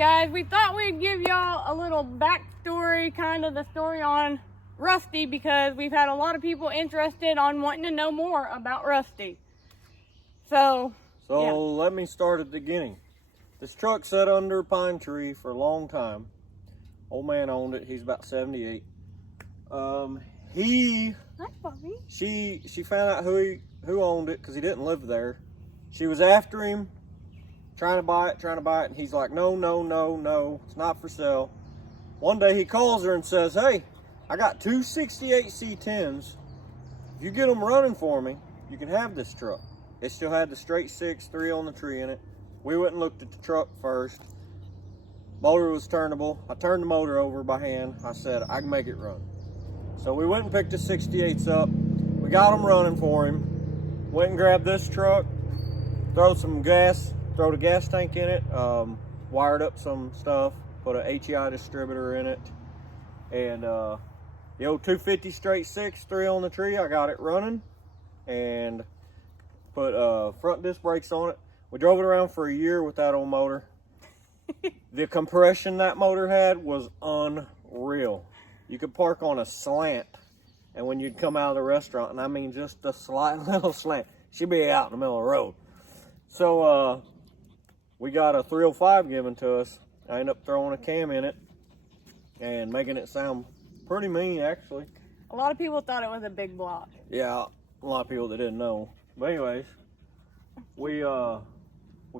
Guys, we thought we'd give y'all a little backstory, kind of the story on Rusty, because we've had a lot of people interested on wanting to know more about Rusty. So yeah. Let me start at the beginning. This truck sat under a pine tree for a long time. Old man owned it. He's about 78. Hi, Bobby. She found out who owned it because he didn't live there. She was after him, trying to buy it, and he's like, no, it's not for sale. One day he calls her and says, hey, I got two 68 C10s. If you get them running for me, you can have this truck. It still had the straight 6, 3 on the tree in it. We went and looked at the truck first. Motor was turnable. I turned the motor over by hand. I said, I can make it run. So we went and picked the 68s up. We got them running for him. Went and grabbed this truck, throw the gas tank in it, wired up some stuff, put a HEI distributor in it, and the old 250 straight 6, 3 on the tree, I got it running, and put front disc brakes on it. We drove it around for a year with that old motor. The compression that motor had was unreal. You could park on a slant, and when you'd come out of the restaurant, and I mean just a slight little slant, she'd be out in the middle of the road. So we got a 305 given to us. I ended up throwing a cam in it and making it sound pretty mean, actually. A lot of people thought it was a big block. Yeah, a lot of people that didn't know. But anyways, we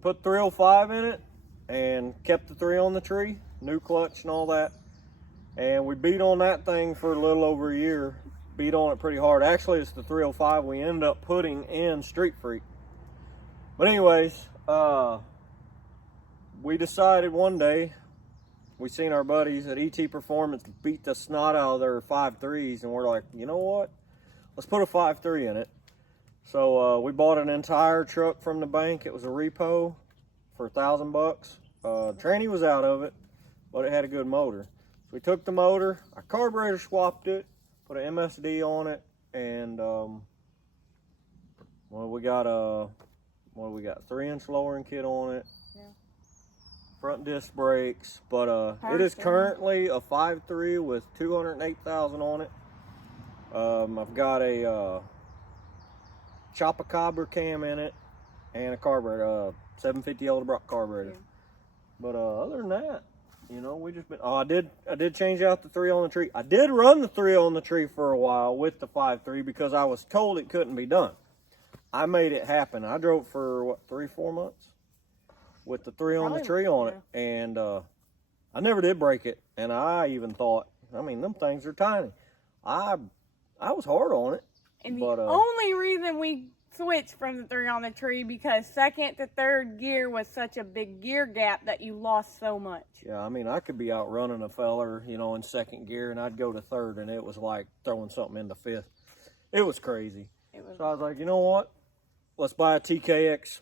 put 305 in it and kept the 3 on the tree, new clutch and all that. And we beat on that thing for a little over a year. Beat on it pretty hard. Actually, it's the 305 we ended up putting in Street Freak. But anyways, we decided one day, we seen our buddies at ET Performance beat the snot out of their 5.3s, and we're like, you know what? Let's put a 5.3 in it. So we bought an entire truck from the bank. It was a repo for $1,000. Tranny was out of it, but it had a good motor. So we took the motor, our carburetor swapped it, put an MSD on it, and we got a 3-inch lowering kit on it. Yeah. Front disc brakes, but it is currently a 5.3 with 208,000 on it. I've got a Chopacabra cam in it and a carburetor, 750 Edelbrock carburetor. Yeah. But other than that, you know, we just been. Oh, I did change out the 3 on the tree. I did run the 3 on the tree for a while with the 5.3 because I was told it couldn't be done. I made it happen. I drove for what, 3-4 months with the 3 on the tree on it, and I never did break it. And I even thought, I mean, them things are tiny. I was hard on it. And the only reason we switched from the 3 on the tree because second to third gear was such a big gear gap that you lost so much. Yeah, I mean, I could be out running a feller, you know, in second gear, and I'd go to third, and it was like throwing something into fifth. It was crazy. So I was like, you know what? Let's buy a TKX.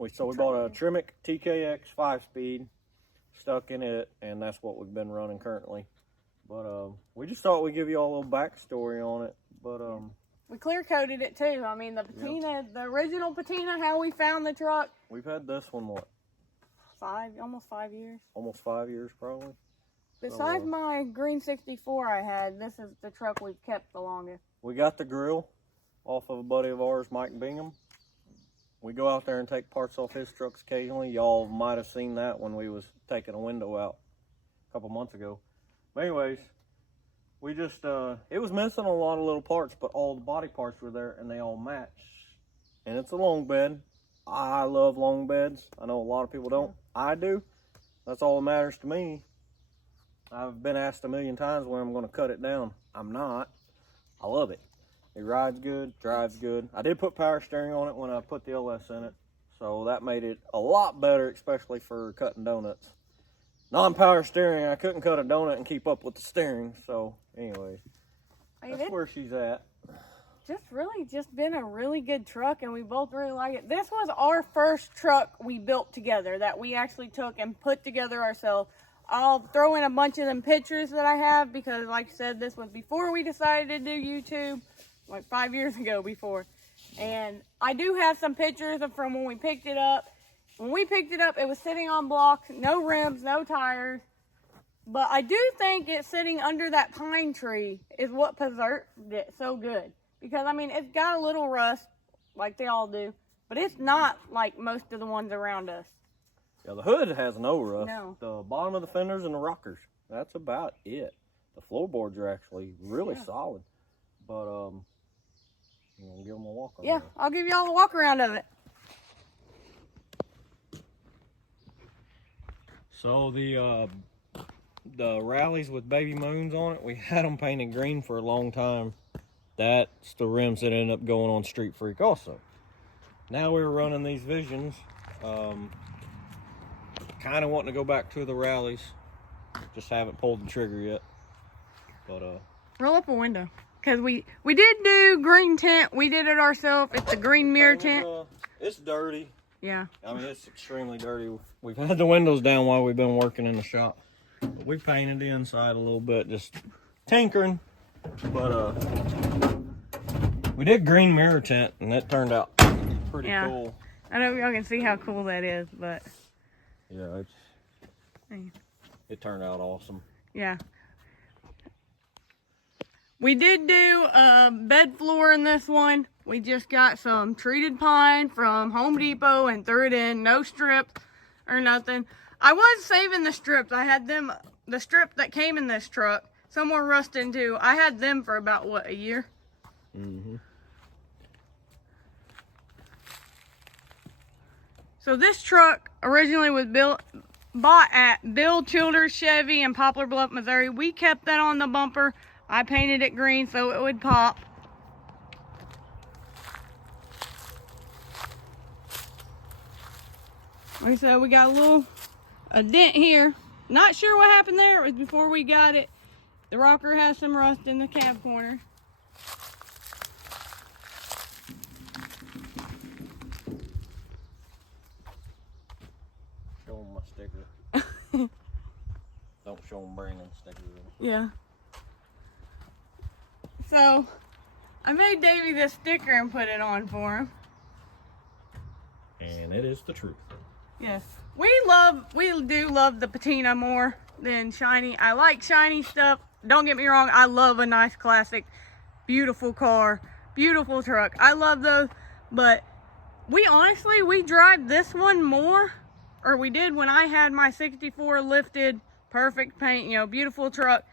We bought a Tremec TKX 5-speed, stuck in it, and that's what we've been running currently. But we just thought we'd give you all a little backstory on it. But we clear coated it too. I mean, the patina, yep. The original patina, how we found the truck. We've had this one what? Almost 5 years. Almost 5 years, probably. Besides my green 64 I had, this is the truck we've kept the longest. We got the grill off of a buddy of ours, Mike Bingham. We go out there and take parts off his trucks occasionally. Y'all might have seen that when we was taking a window out a couple months ago. But anyways, we just, it was missing a lot of little parts, but all the body parts were there and they all match. And it's a long bed. I love long beds. I know a lot of people don't. I do. That's all that matters to me. I've been asked a million times when I'm going to cut it down. I'm not. I love it. It rides good, drives good. I did put power steering on it when I put the LS in it, so that made it a lot better, especially for cutting donuts. Non-power steering, I couldn't cut a donut and keep up with the steering, so anyways, that's where she's at. Just been a really good truck, and we both really like it. This was our first truck we built together that we actually took and put together ourselves. I'll throw in a bunch of them pictures that I have because, like I said, this was before we decided to do YouTube, like 5 years ago before. And I do have some pictures from when we picked it up. when we picked it up, it was sitting on blocks, no rims, no tires. But I do think it's sitting under that pine tree is what preserved it so good. Because, I mean, it's got a little rust, like they all do. But it's not like most of the ones around us. Yeah, the hood has no rust. No. The bottom of the fenders and the rockers. That's about it. The floorboards are actually really solid. But, you want to give them a walk around? Yeah, I'll give y'all a walk around of it. So the rallies with baby moons on it, we had them painted green for a long time. That's the rims that ended up going on Street Freak also. Now we're running these Visions. Kind of wanting to go back to the rallies. Just haven't pulled the trigger yet. But roll up a window. Because we did do green tint. We did it ourselves. It's a green mirror tint. It's dirty. Yeah. I mean, it's extremely dirty. We've had the windows down while we've been working in the shop. We painted the inside a little bit, just tinkering. But we did green mirror tint, and that turned out pretty cool. I know y'all can see how cool that is, but yeah, it turned out awesome. Yeah. We did do bed floor in this one. We just got some treated pine from Home Depot and threw it in. No strips or nothing. I was saving the strips. I had them, the strip that came in this truck. Some were rusting too. I had them for about, what, a year? Mm-hmm. So this truck originally was bought at Bill Childers Chevy in Poplar Bluff, Missouri. We kept that on the bumper. I painted it green so it would pop. Like I said, we got a dent here. Not sure what happened there. It was before we got it. The rocker has some rust in the cab corner. Show them my sticker. Don't show them Brandon's sticker. Yeah. So, I made Davey this sticker and put it on for him. And it is the truth. Yes. We do love the patina more than shiny. I like shiny stuff. Don't get me wrong, I love a nice classic, beautiful car, beautiful truck. I love those, but we drive this one more, or we did when I had my 64 lifted, perfect paint, you know, beautiful truck,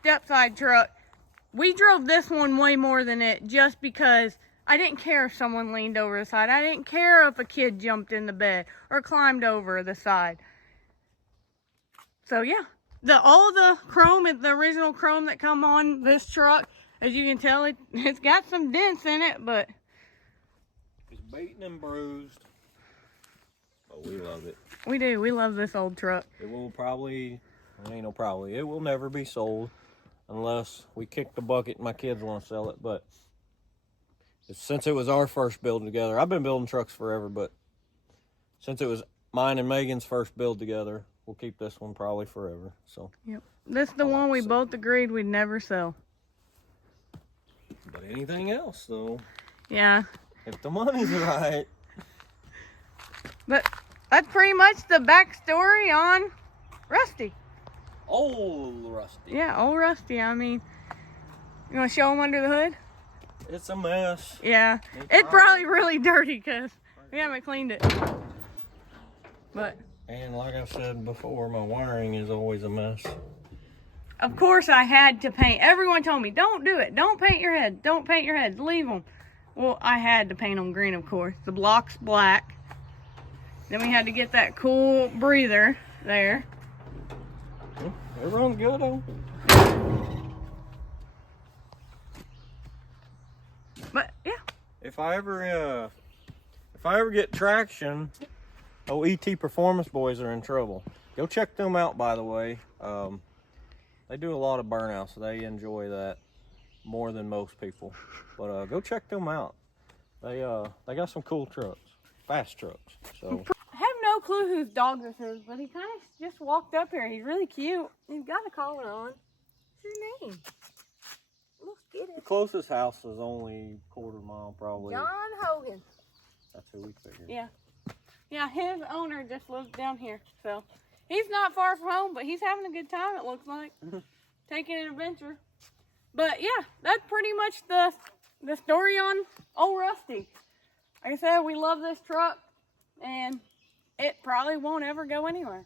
step side truck. We drove this one way more than it just because I didn't care if someone leaned over the side. I didn't care if a kid jumped in the bed or climbed over the side. So yeah, all the chrome, the original chrome that come on this truck, as you can tell, it's got some dents in it, but it's beaten and bruised. But we love it. We do. We love this old truck. It will it will never be sold unless we kick the bucket and my kids want to sell it. But since it was our first build together, I've been building trucks forever, but since it was mine and Megan's first build together, we'll keep this one probably forever. So yep, this is the one we both agreed we'd never sell. But anything else, though, yeah, if the money's right. But that's pretty much the backstory on Rusty. Old Rusty. Yeah, old Rusty. I mean, you want to show him under the hood? It's a mess. Yeah, it's probably really dirty because we haven't cleaned it. But and like I said before, my wiring is always a mess. Of course, I had to paint. Everyone told me, don't do it. Don't paint your head. Don't paint your head. Leave them. Well, I had to paint them green, of course. The block's black. Then we had to get that cool breather there. It runs good, though. But yeah. If I ever get traction, ET Performance Boys are in trouble. Go check them out, by the way. They do a lot of burnouts, so they enjoy that more than most people. But go check them out. They got some cool trucks, fast trucks. So I have no clue whose dog this is, but he kind of just walked up here. He's really cute. He's got a collar on. What's your name? Let's get it. the closest house is only a quarter mile, probably. John Hogan. That's who we figured. Yeah. Yeah, his owner just lives down here, so he's not far from home, but he's having a good time, it looks like. Taking an adventure. But yeah, that's pretty much the story on old Rusty. Like I said, we love this truck, and it probably won't ever go anywhere.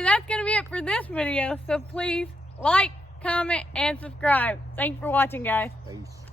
That's gonna be it for this video, so please like, comment, and subscribe. Thanks for watching, guys. Peace.